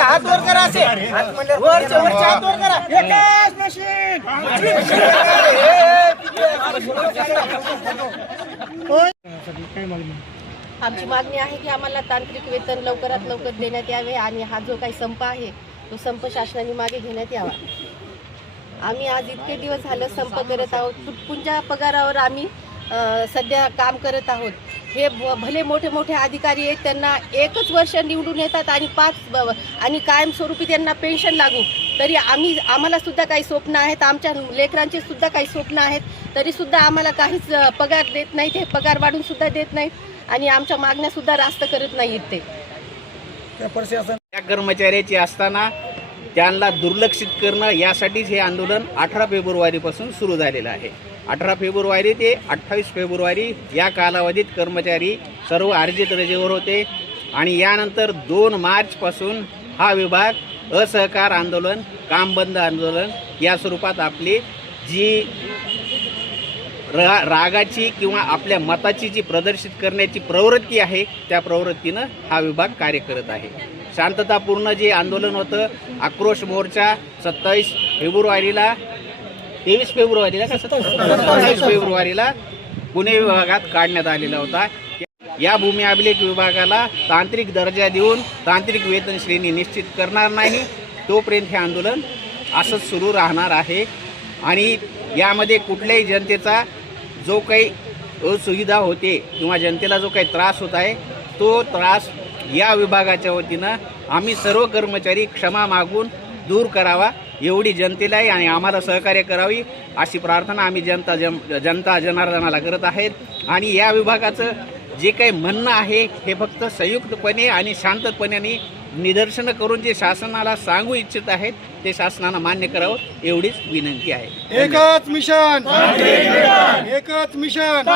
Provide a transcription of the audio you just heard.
आता हात वर करा असे वरचे हात वर करा एकच मशीन आमची मागणी आहे की आम्हाला तांत्रिक वेतन लवकरात लवकर देण्यात यावे आणि हा जो काही संप आहे तो संप शासनाने मागे घेण्यात यावा। आम्ही आज इतके दिवस झालं संप करत आहोत, तुटपुंजा पगारावर आम्ही सध्या काम करत आहोत। हे भले मोठे मोठे अधिकारी आहेत, त्यांना 1 वर्ष निवडून येतात आणि 5 आणि कायमस्वरूपी त्यांना पेन्शन लागू, तरी आम्हाला सुद्धा काही स्वप्न आहेत, आमच्या लेकरांचे सुद्धा काही स्वप्न आहेत, तरी सुद्धा आम्हाला काहीच पगार देत नाहीत, हे पगार वाढून सुद्धा देत नाहीत आणि आमच्या मागण्या सुद्धा रास्त करत नाहीत। ते प्रशासन या कर्मचाऱ्याची असताना त्यांना दुर्लक्षित करणं यासाठीच हे आंदोलन 18 फेब्रुवारीपासून सुरू झालेलं आहे। 18 फेब्रुवारी ते 28 फेब्रुवारी या कालावधीत कर्मचारी सर्व अर्जित रजेवर होते आणि यानंतर 2 मार्चपासून हा विभाग असहकार आंदोलन, काम बंद आंदोलन या स्वरूपात आपली जी रागाची किंवा आपल्या मताची जी प्रदर्शित करण्याची प्रवृत्ती आहे त्या प्रवृत्तीनं हा विभाग कार्य करत आहे। शांततापूर्ण जे आंदोलन होतं, आक्रोश मोर्चा 27 फेब्रुवारीला 23 फेब्रुवारीला का 27 फेब्रुवारीला पुणे विभागात काढण्यात आलेला होता। या भूमी अभिलेख विभागाला तांत्रिक दर्जा देऊन तांत्रिक वेतन श्रेणी निश्चित करणार नाही तोपर्यंत हे आंदोलन असंच सुरू राहणार आहे आणि यामध्ये कुठल्याही जनतेचा जो काही असुविधा होते किंवा जनतेला जो काही त्रास होत आहे तो त्रास या विभागाच्या वतीनं आम्ही सर्व कर्मचारी क्षमा मागून दूर करावा, एवढी जनतेलाही आणि आम्हाला सहकार्य करावी अशी प्रार्थना आम्ही जनता जनार्दनाला करत आहेत। आणि या विभागाचं जे काही म्हणणं आहे हे फक्त संयुक्तपणे आणि शांतपणे निदर्शनं करून जे शासनाला सांगू इच्छित आहेत ते शासनानं मान्य करावं एवढीच विनंती आहे। एकच मिशन, एकच मिशन।